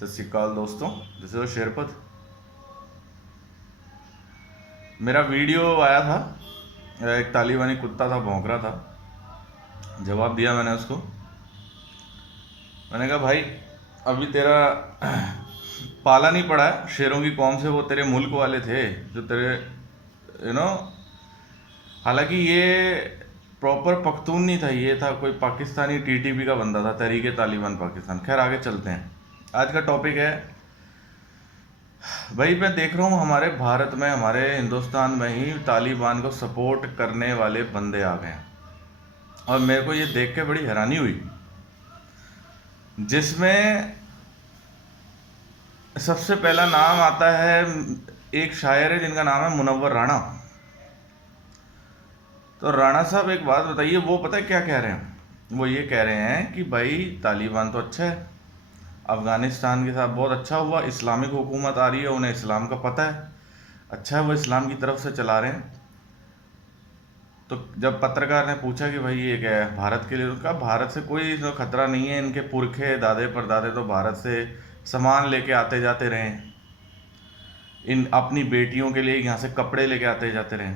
सत श्री अकाल दोस्तों, दिस इज शेरपत। मेरा वीडियो आया था, एक तालिबानी कुत्ता था, भौंक रहा था। जवाब दिया मैंने उसको। मैंने कहा भाई, अभी तेरा पाला नहीं पड़ा है शेरों की कौम से, वो तेरे मुल्क वाले थे जो तेरे यू नो हालांकि ये प्रॉपर पख्तून नहीं था, ये था कोई पाकिस्तानी टीटीपी का बंदा था, तहरीक तालिबान पाकिस्तान। खैर आगे चलते हैं। आज का टॉपिक है भाई, मैं देख रहा हूँ हमारे भारत में, हमारे हिंदुस्तान में ही तालिबान को सपोर्ट करने वाले बंदे आ गए हैं। और मेरे को ये देख के बड़ी हैरानी हुई, जिसमें सबसे पहला नाम आता है, एक शायर है जिनका नाम है मुनव्वर राणा। तो राणा साहब एक बात बताइए, वो पता है क्या कह रहे हैं? वो ये कह रहे हैं कि भाई तालिबान तो अच्छा है, अफ़गानिस्तान के साथ बहुत अच्छा हुआ, इस्लामिक हुकूमत आ रही है, उन्हें इस्लाम का पता है, अच्छा है, वो इस्लाम की तरफ से चला रहे हैं। तो जब पत्रकार ने पूछा कि भाई ये क्या है भारत के लिए, तो कहा भारत से कोई तो खतरा नहीं है, इनके पुरखे दादे परदादे तो भारत से सामान लेके आते जाते रहे, इन अपनी बेटियों के लिए यहाँ से कपड़े लेके आते जाते रहे।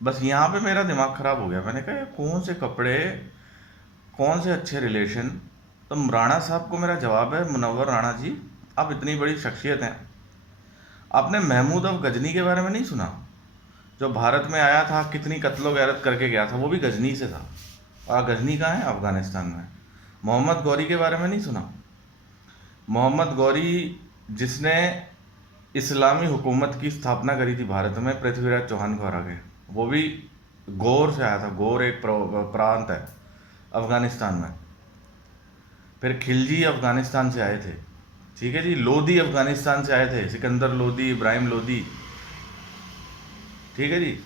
बस यहाँ पे मेरा दिमाग ख़राब हो गया। मैंने कहा ये कौन से कपड़े, कौन से अच्छे रिलेशन। तो राणा साहब को मेरा जवाब है, मुनव्वर राणा जी, आप इतनी बड़ी शख्सियत हैं, आपने महमूद अफ गजनी के बारे में नहीं सुना? जो भारत में आया था, कितनी कत्लो गैरत करके गया था, वो भी गजनी से था। और गजनी कहाँ है? अफ़गानिस्तान में। मोहम्मद गौरी के बारे में नहीं सुना? मोहम्मद गौरी जिसने इस्लामी हुकूमत की स्थापना करी थी भारत में, पृथ्वीराज चौहान को हरा के, वो भी गौर से आया था। गौर एक प्रांत है अफ़गानिस्तान में। फिर खिलजी अफ़गानिस्तान से आए थे, ठीक है जी। लोदी अफ़गानिस्तान से आए थे, सिकंदर लोदी, इब्राहिम लोदी, ठीक है जी।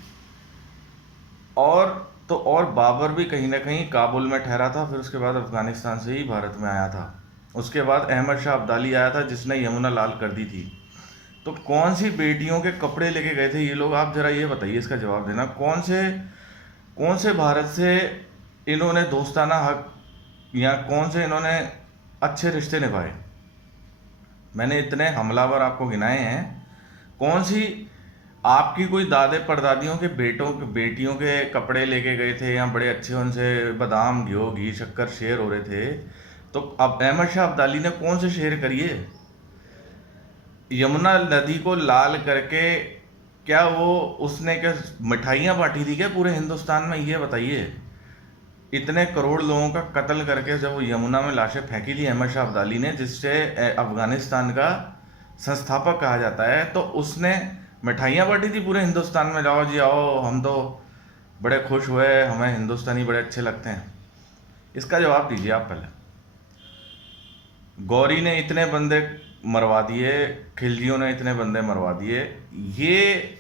और तो और बाबर भी कहीं ना कहीं काबुल में ठहरा था, फिर उसके बाद अफ़गानिस्तान से ही भारत में आया था। उसके बाद अहमद शाह अब्दाली आया था, जिसने यमुना लाल कर दी थी। तो कौन सी बेटियों के कपड़े लेके गए थे ये लोग? आप ज़रा ये बताइए, इसका जवाब देना। कौन से भारत से इन्होंने दोस्ताना हक, या कौन से इन्होंने अच्छे रिश्ते निभाए? मैंने इतने हमलावर आपको गिनाए हैं, कौन सी आपकी कोई दादे परदादियों के बेटियों के कपड़े लेके गए थे, या बड़े अच्छे उनसे बादाम घी शक्कर शेयर हो रहे थे? तो अब अहमद शाह अब्दाली ने कौन से शेर करिए? यमुना नदी को लाल करके क्या वो उसने क्या मिठाइयाँ बांटी थी क्या पूरे हिंदुस्तान में? ये बताइए। इतने करोड़ लोगों का कत्ल करके जब वो यमुना में लाशें फेंकी थी अहमद शाह अब्दाली ने, जिससे अफगानिस्तान का संस्थापक कहा जाता है, तो उसने मिठाइयाँ बांटी थी पूरे हिंदुस्तान में, जाओ जी आओ, हम तो बड़े खुश हुए, हमें हिंदुस्तानी बड़े अच्छे लगते हैं। इसका जवाब दीजिए आप पहले। गौरी ने इतने बंदे मरवा दिए, खिलजियों ने इतने बंदे मरवा दिए। ये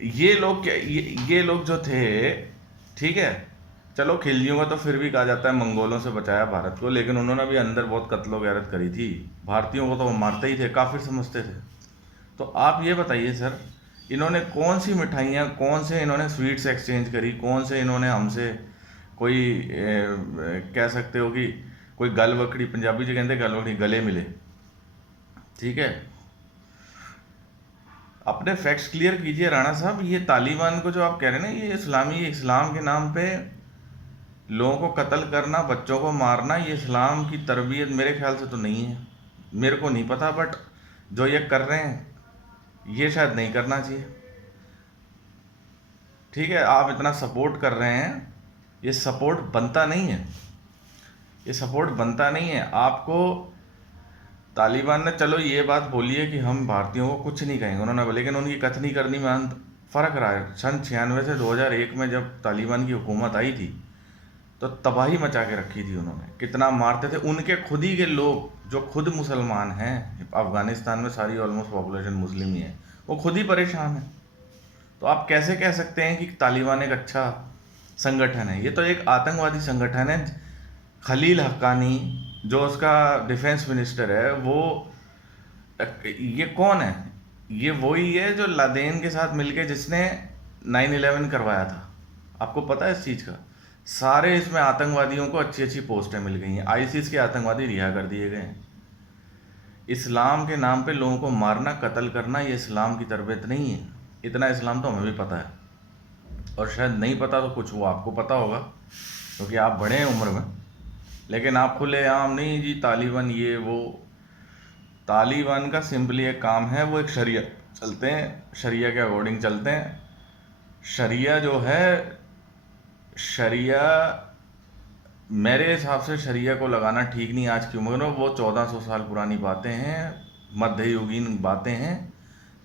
ये लोग क्या, ये लोग जो थे, ठीक है, चलो खिलजियों का तो फिर भी कहा जाता है मंगोलों से बचाया भारत को, लेकिन उन्होंने भी अंदर बहुत कत्लो गैरत करी थी। भारतीयों को तो वो मारते ही थे, काफिर समझते थे। तो आप ये बताइए सर, इन्होंने कौन सी मिठाइयाँ, कौन से इन्होंने स्वीट्स एक्सचेंज करी, कौन से इन्होंने हमसे कोई कह सकते हो कि कोई गल वकड़ी, पंजाबी जो कहते हैं गल वकड़ी, गले मिले, ठीक है। अपने फैक्ट्स क्लियर कीजिए राणा साहब। ये तालिबान को जो आप कह रहे हैं ना, ये इस्लाम के नाम पे लोगों को कत्ल करना, बच्चों को मारना, ये इस्लाम की तरबियत मेरे ख्याल से तो नहीं है। मेरे को नहीं पता, बट जो ये कर रहे हैं ये शायद नहीं करना चाहिए, ठीक है। आप इतना सपोर्ट कर रहे हैं, ये सपोर्ट बनता नहीं है, ये सपोर्ट बनता नहीं है आपको। तालिबान ने चलो ये बात बोली है कि हम भारतीयों को कुछ नहीं कहेंगे, उन्होंने, लेकिन उनकी कथनी करनी में फ़र्क रहा है। सन 96 से 2001 में जब तालिबान की हुकूमत आई थी, तो तबाही मचा के रखी थी उन्होंने। कितना मारते थे उनके खुद ही के लोग, जो खुद मुसलमान हैं। अफ़गानिस्तान में सारी ऑलमोस्ट पॉपुलेशन मुस्लिम ही है, वो खुद ही परेशान है। तो आप कैसे कह सकते हैं कि तालिबान एक अच्छा संगठन है? ये तो एक आतंकवादी संगठन है। खलील हक्कानी जो उसका डिफेंस मिनिस्टर है, वो ये कौन है? ये वही है जो लादेन के साथ मिलके जिसने 9/11 करवाया था। आपको पता है इस चीज़ का? सारे इसमें आतंकवादियों को अच्छी अच्छी पोस्टें मिल गई हैं, आईसिस के आतंकवादी रिहा कर दिए गए हैं। इस्लाम के नाम पे लोगों को मारना, कत्ल करना, ये इस्लाम की तरबियत नहीं है। इतना इस्लाम तो हमें भी पता है, और शायद नहीं पता तो कुछ वो आपको पता होगा, क्योंकि आप बड़े हैं उम्र में। लेकिन आप खुलेआम नहीं जी तालिबान ये वो। तालिबान का सिंपली एक काम है, वो एक शरिया चलते हैं, शरिया के अकॉर्डिंग चलते हैं। शरिया जो है, शरिया मेरे हिसाब से शरिया को लगाना ठीक नहीं आज की उम्र में। वो 1400 साल पुरानी बातें हैं, मध्ययुगीन बातें हैं।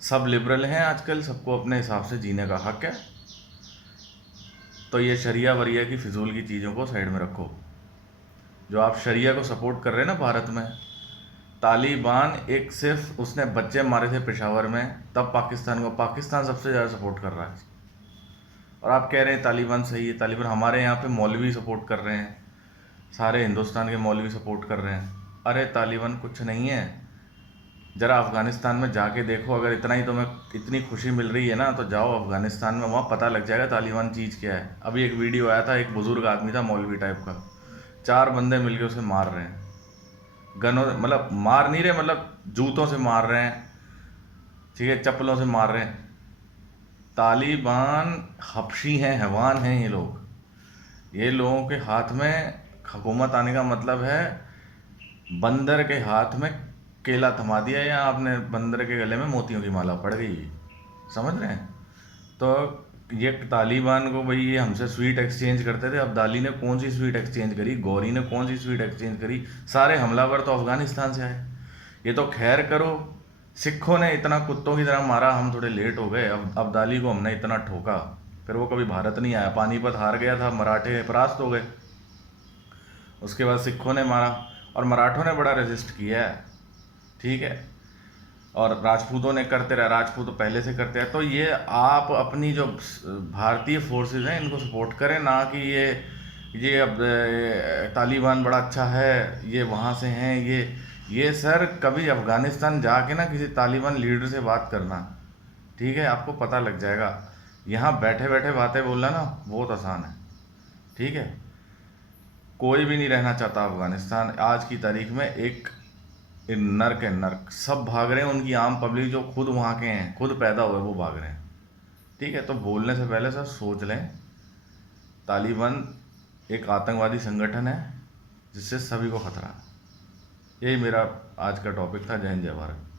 सब लिबरल हैं आजकल, सबको अपने हिसाब से जीने का हक है। तो ये शरिया वरिया की फिजूल की चीज़ों को साइड में रखो। जो आप शरिया को सपोर्ट कर रहे हैं ना भारत में, तालिबान एक सिर्फ उसने बच्चे मारे थे पेशावर में, तब पाकिस्तान सबसे ज़्यादा सपोर्ट कर रहा है। और आप कह रहे हैं तालिबान सही है। तालिबान हमारे यहाँ पे मौलवी सपोर्ट कर रहे हैं, सारे हिंदुस्तान के मौलवी सपोर्ट कर रहे हैं। अरे तालिबान कुछ नहीं है। ज़रा अफ़गानिस्तान में जाके देखो, अगर इतना ही तुम्हें इतनी खुशी मिल रही है ना, तो जाओ अफ़गानिस्तान में, वहाँ पता लग जाएगा तालिबान चीज़ क्या है। अभी एक वीडियो आया था, एक बुज़ुर्ग आदमी था मौलवी टाइप का, 4 बंदे मिलके उसे मार रहे हैं, गनों, मतलब मार नहीं रहे, मतलब जूतों से मार रहे हैं, ठीक है, चप्पलों से मार रहे हैं। तालिबान हबशी हैं, हैवान हैं ये लोग। ये लोगों के हाथ में हुकूमत आने का मतलब है बंदर के हाथ में केला थमा दिया, या आपने बंदर के गले में मोतियों की माला पड़ गई। समझ रहे हैं? तो ये तालिबान को भाई, ये हमसे स्वीट एक्सचेंज करते थे, अब्दाली ने कौन सी स्वीट एक्सचेंज करी, गौरी ने कौन सी स्वीट एक्सचेंज करी? सारे हमलावर तो अफगानिस्तान से आए। ये तो खैर करो, सिखों ने इतना कुत्तों की तरह मारा, हम थोड़े लेट हो गए। अब अब्दाली को हमने इतना ठोका, फिर वो कभी भारत नहीं आया। पानीपत हार गया था, मराठे परास्त हो गए, उसके बाद सिखों ने मारा, और मराठों ने बड़ा रेजिस्ट किया है, ठीक है। और राजपूतों ने करते रहे, राजपूत तो पहले से करते हैं। तो ये आप अपनी जो भारतीय फोर्सेस हैं इनको सपोर्ट करें, ना कि ये अब तालिबान बड़ा अच्छा है, ये वहाँ से हैं, ये सर कभी अफ़गानिस्तान जाके ना किसी तालिबान लीडर से बात करना, ठीक है, आपको पता लग जाएगा। यहाँ बैठे बैठे बातें बोलना ना बहुत आसान है, ठीक है। कोई भी नहीं रहना चाहता अफ़गानिस्तान आज की तारीख में। एक नर्क है, नर्क। सब भाग रहे हैं, उनकी आम पब्लिक जो खुद वहाँ के हैं, खुद पैदा हुए, वो भाग रहे हैं, ठीक है। तो बोलने से पहले सर सोच लें। तालिबान एक आतंकवादी संगठन है जिससे सभी को खतरा है। यही मेरा आज का टॉपिक था। जय हिंद, जय भारत।